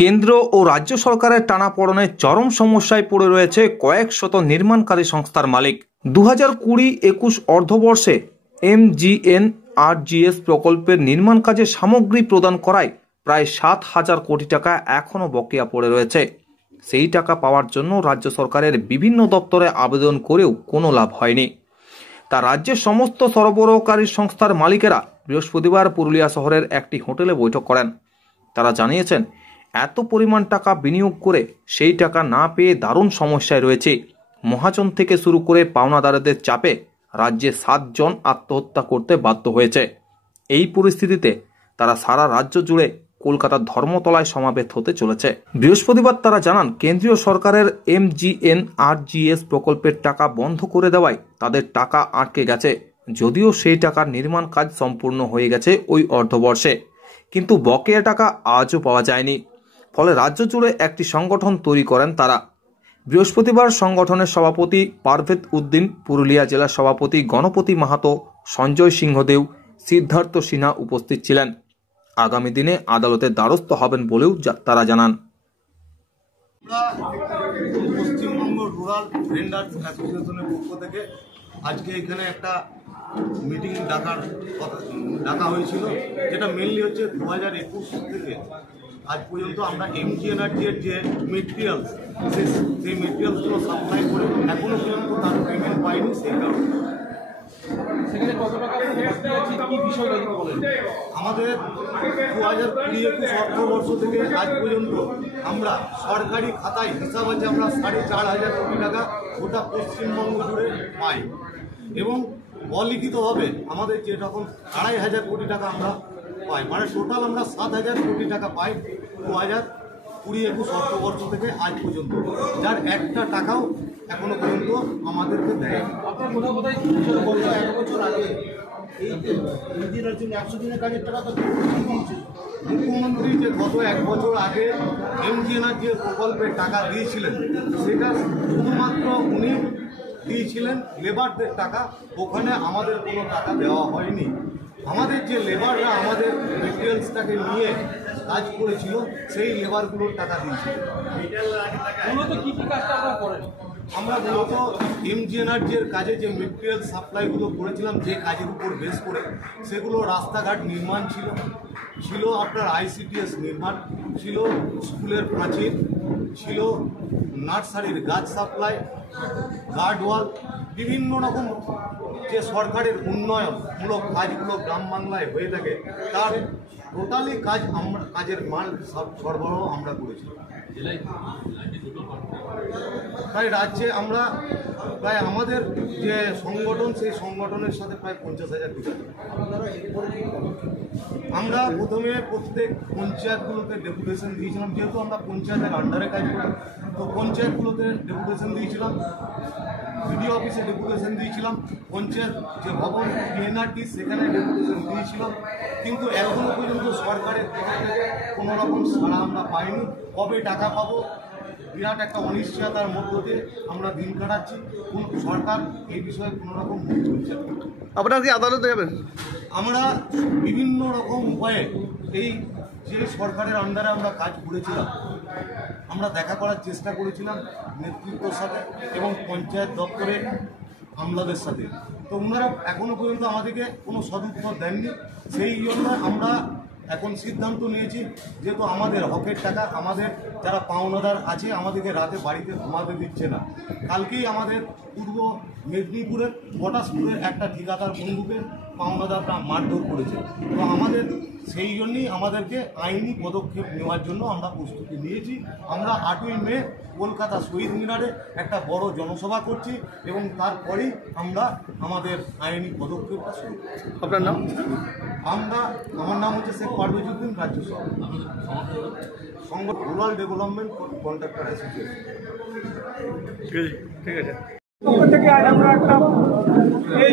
কেন্দ্র ও রাজ্য সরকারের টানাপোড়েনে চরম সমস্যায় পড়ে রয়েছে কয়েক শত নির্মাণকারী সংস্থার মালিক। 2020-21 অর্থবর্ষে MGNRGS প্রকল্পের নির্মাণ কাজে সামগ্রী প্রদান করায় প্রায় 7,000 কোটি টাকা এখনও বকেয়া পড়ে রয়েছে। সেই টাকা পাওয়ার জন্য রাজ্য সরকারের বিভিন্ন দপ্তরে আবেদন করেও কোনো লাভ হয়নি। তা রাজ্যের সমস্ত সরবরাহকারী সংস্থার মালিকেরা বৃহস্পতিবার পুরুলিয়া শহরের একটি হোটেলে বৈঠক করেন। তারা জানিয়েছেন, এত পরিমাণ টাকা বিনিয়োগ করে সেই টাকা না পেয়ে দারুণ সমস্যায় রয়েছে। মহাজন থেকে শুরু করে পাওনাদারদের চাপে রাজ্যে 7 জন আত্মহত্যা করতে বাধ্য হয়েছে। এই পরিস্থিতিতে তারা সারা রাজ্য জুড়ে কলকাতার ধর্মতলায় সমাবেত হতে চলেছে। বৃহস্পতিবার তারা জানান, কেন্দ্রীয় সরকারের MGNRGS প্রকল্পের টাকা বন্ধ করে দেওয়ায় তাদের টাকা আটকে গেছে। যদিও সেই টাকার নির্মাণ কাজ সম্পূর্ণ হয়ে গেছে ওই অর্থবর্ষে, কিন্তু বকেয়া টাকা আজও পাওয়া যায়নি। ফলে রাজ্য জুড়ে একটি সংগঠন তৈরি করেন তারা। বৃহস্পতিবার সংগঠনের সভাপতি পারভেজ উদ্দিন, পুরুলিয়া জেলা সভাপতি গণপতি মাহাতো, সঞ্জয় সিংহদেও, সিদ্ধার্থ সিনহা উপস্থিত ছিলেন। আগামী দিনে আদালতের দ্বারস্থ হবেন বলেও তারা জানান। পশ্চিমবঙ্গ রুরাল ভেন্ডার্স অ্যাসোসিয়েশনের পক্ষ থেকে আজকে এখানে একটা মিটিং ডাকা হয়েছিল, যেটা মেনলি হচ্ছে 2021 থেকে আজ পর্যন্ত আমরা MGNRGS যে মেটেরিয়ালস, সেই মেটেরিয়ালসগুলো সাপ্লাই করে এখনো পর্যন্ত তার পেমেন্ট পাইনি। সেই কারণে আমাদের 2020-21 অর্থবর্ষ থেকে আজ পর্যন্ত আমরা সরকারি খাতায় হিসাব আছে আমরা 4,500 কোটি টাকা গোটা পশ্চিমবঙ্গ জুড়ে পাই, এবং অলিখিতভাবে আমাদের যেরকম 2,500 কোটি টাকা আমরা পাই, মানে টোটাল আমরা 7,000 কোটি টাকা পাই 2020-21 অর্থবর্ষ থেকে আজ পর্যন্ত, যার একটা টাকাও এখনো পর্যন্ত আমাদেরকে দেয়। মুখ্যমন্ত্রী যে গত 1 বছর আগে MGNRGS প্রকল্পের টাকা দিয়েছিলেন, সেটা শুধুমাত্র উনি দিয়েছিলেন লেবারদের টাকা, ওখানে আমাদের কোনো টাকা দেওয়া হয়নি। আমাদের যে লেবাররা আমাদের মেটেরিয়ালসটাকে নিয়ে কাজ করেছিল, সেই লেবারগুলোর টাকা দিয়েছিল। আমরা মূলত MGNRGS কাজে যে মেটেরিয়াল সাপ্লাইগুলো করেছিলাম, যে কাজের উপর বেস করে, সেগুলো রাস্তাঘাট নির্মাণ ছিল আপনার ICTS নির্মাণ ছিল, স্কুলের প্রাচীর ছিল, নার্সারির গাছ সাপ্লাই, গার্ডওয়াল, বিভিন্ন রকম যে সরকারের উন্নয়নমূলক কাজগুলো গ্রাম বাংলায় হয়ে থাকে, তার টোটালি কাজের মাল সরবরাহ আমরা করেছি। তাই রাজ্যে আমরা প্রায় আমাদের যে সংগঠন, সেই সংগঠনের সাথে প্রায় 50,000 কোটি। আমরা প্রথমে প্রত্যেক পঞ্চায়েতগুলোতে ডেপুটেশন দিয়েছিলাম, যেহেতু আমরা পঞ্চায়েতের আন্ডারে কাজ করি, তো পঞ্চায়েতগুলোতে ডেপুটেশন দিয়েছিলাম, বিডিও অফিসে ডেপুটেশন দিয়েছিলাম, পঞ্চায়েত যে ভবন PNRT সেখানে ডেপুটেশন দিয়েছিলাম, কিন্তু এখনও পর্যন্ত সরকারের কোনো রকম সাড়া আমরা পাইনি। কবে টাকা পাবো, বিরাট একটা অনিশ্চয়তার মধ্য দিয়ে আমরা দিন কাটাচ্ছি। সরকার এই বিষয়ে কোনো রকম মুখ খুলছে। আপনারা কি আদালতে যাবেন? আমরা বিভিন্ন রকম উপায়ে এই যে সরকারের আন্ডারে আমরা কাজ করেছিলাম, আমরা দেখা করার চেষ্টা করেছিলাম নেতৃত্বর সাথে এবং পঞ্চায়েত দপ্তরে আমলাদের সাথে, তো ওনারা এখনও পর্যন্ত আমাদেরকে কোনো সদুত্তর দেননি। সেই জন্য আমরা এখন সিদ্ধান্ত নিয়েছি, যেহেতু আমাদের হকের টাকা, আমাদের যারা পাওনাদার আছে, আমাদেরকে রাতে বাড়িতে ঘুমাতে দিচ্ছে না। কালকেই আমাদের পূর্ব মেদিনীপুরের পটাশপুরের একটা ঠিকাদার বন্ধুকে পাওনাদাররা মারধর করেছে, তো আমাদের সেই জন্যই আমাদেরকে আইনি পদক্ষেপ নেওয়ার জন্য আমরা প্রস্তুতি নিয়েছি। আমরা 8ই মে কলকাতা শহীদ মিনারে একটা বড় জনসভা করছি, এবং তারপরেই আমরা আমাদের আইনি পদক্ষেপটা শুরু করছি। আপনার নাম? আমার নাম হচ্ছে শেখ পারভেজ উদ্দিন, রাজ্য সংগঠন রুরাল ডেভেলপমেন্ট কন্ট্রাক্টর অ্যাসোসিয়েশন। ঠিক আছে। থেকে আজ আমরা একটা এই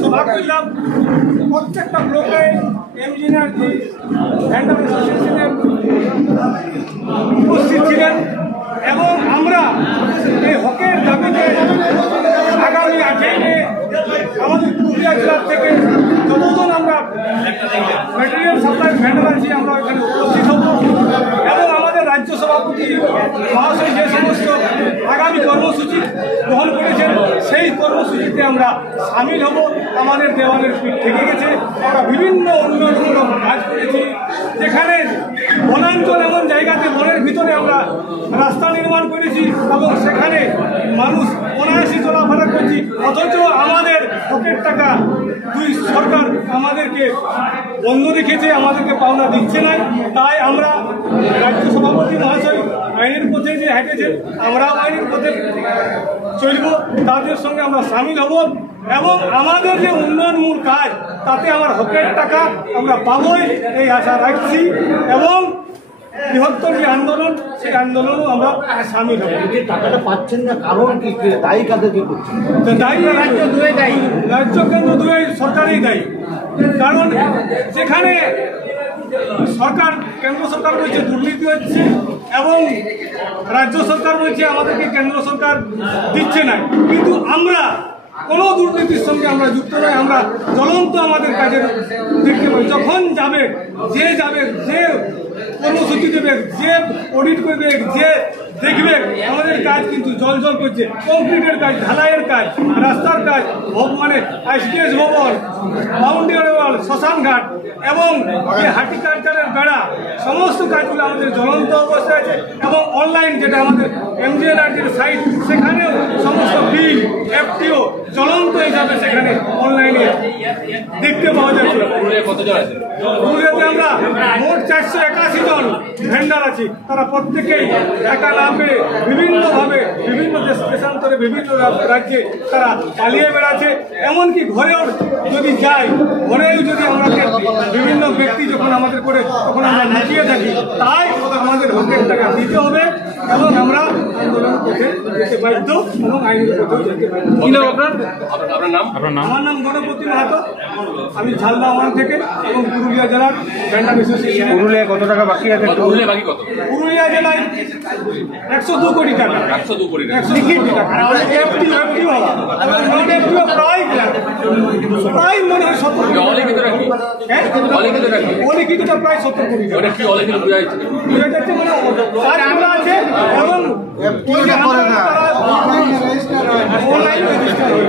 সভা করলাম। প্রত্যেকটা ব্লকে MGNRGS ভেন্ডার অ্যাসোসিয়েশনের উপস্থিত ছিলেন, এবং আমরা এই হকের দাবিতে আগামী 8ই মে আমাদের পুরুলিয়া জেলার থেকে যতজন আমরা মেটেরিয়াল সাপ্লাই ভেন্ডার আছি, মহাশয় যে সমস্ত আগামী কর্মসূচি গ্রহণ করেছেন সেই কর্মসূচিতে আমরা সামিল হব। আমাদের দেওয়ালের পিঠ থেকে গেছে, আমরা বিভিন্ন উন্নয়নমূলক কাজ করেছি। যেখানে বনাঞ্চল এমন জায়গাতে বনের ভিতরে আমরা রাস্তা নির্মাণ করেছি এবং সেখানে মানুষ অনায়াসে চলাফেরা করছি, অথচ আমাদের হকের টাকা দুই সরকার আমাদেরকে বন্ধ রেখেছে, আমাদেরকে পাওনা দিচ্ছে না। তাই আমরা রাজ্য সভাপতি মহাশয় আইনের পথে যে হেঁটেছেন, আমরাও আইনের পথে চলব, তাদের সঙ্গে আমরা সামিল হব এবং আমাদের যে উন্নয়নমূলক কাজ তাতে আমার হকের টাকা আমরা পাবই এই আশা রাখছি এবং বৃহত্তর যে আন্দোলন সেই আন্দোলনও আমরা সামিল হব। টাকাটা পাচ্ছেন না কারণ কি, দায়ী কাদেরকে করছেন? দায়ী রাজ্য দুয়ে দায়ী, রাজ্য কেন্দ্র দুয়ে সরকারই দায়ী। কারণ যেখানে সরকার, কেন্দ্র সরকার বলছে দুর্নীতি হচ্ছে এবং রাজ্য সরকার বলছে আমাদেরকে কেন্দ্র সরকার দিচ্ছে না, কিন্তু আমরা কোনো দুর্নীতির সঙ্গে আমরা যুক্ত নই। আমরা জ্বলন্ত আমাদের কাজের দেখতে পাই, যখন যাবে যে কর্মসূচি দেবে, যে অডিট করবে, যে দেখবে আমাদের কাজ কিন্তু জল করছে। কংক্রিটের কাজ, ঢালাইয়ের কাজ, রাস্তার কাজ, মানে আইসিডিএস ভবন, বাউন্ডারি ওয়াল, শ্মশানঘাট এবং যে হার্টিকালচারের বেড়া, সমস্ত কাজগুলো আমাদের জ্বলন্ত অবস্থায় আছে। এবং অনলাইন যেটা আমাদের এমজিএনআরটির সাইট, সেখানেও সমস্ত বিল, এফটিও জ্বলন্ত হিসাবে সেখানে অনলাইনে দেখতে পাওয়া যাচ্ছে। পুরুলিয়াতে আমরা মোট 481 জন ভেন্ডার আছি, তারা প্রত্যেকেই টাকা না পেয়ে বিভিন্নভাবে বিভিন্ন দেশান্তরে বিভিন্ন রাজ্যে তারা পালিয়ে বেড়াচ্ছে। এমনকি ঘরেও যদি যাই, ঘরেও যদি আমাদের বিভিন্ন ব্যক্তি যখন আমাদের করে তখন আমরা লুকিয়ে থাকি। তাই আমাদের হকের টাকা দিতে হবে এবং আমরা আন্দোলন করতে যেতে বাধ্য এবং আইনের পথেও যেতে বাধ্য। আমার নাম গণপতি মাহাতো, আমি ঝালদা ওয়ান থেকে এবং পুরুলিয়া জেলার ভেন্ডার অ্যাসোসিয়েশন। পুরুলিয়া কত টাকা বাকি আছে? পুরুলিয়া জেলায় 102 কোটি টাকা, 102 কোটি টাকা এফটিও হওয়া এবং নন এফটিও প্রায় মনে হয় 70 কোটি। অলিখিতটা প্রায় 70 কোটি টাকা। বোঝা যাচ্ছে মানে কাজগুলো আছে এবং অনলাইন রেজিস্টার হয়ে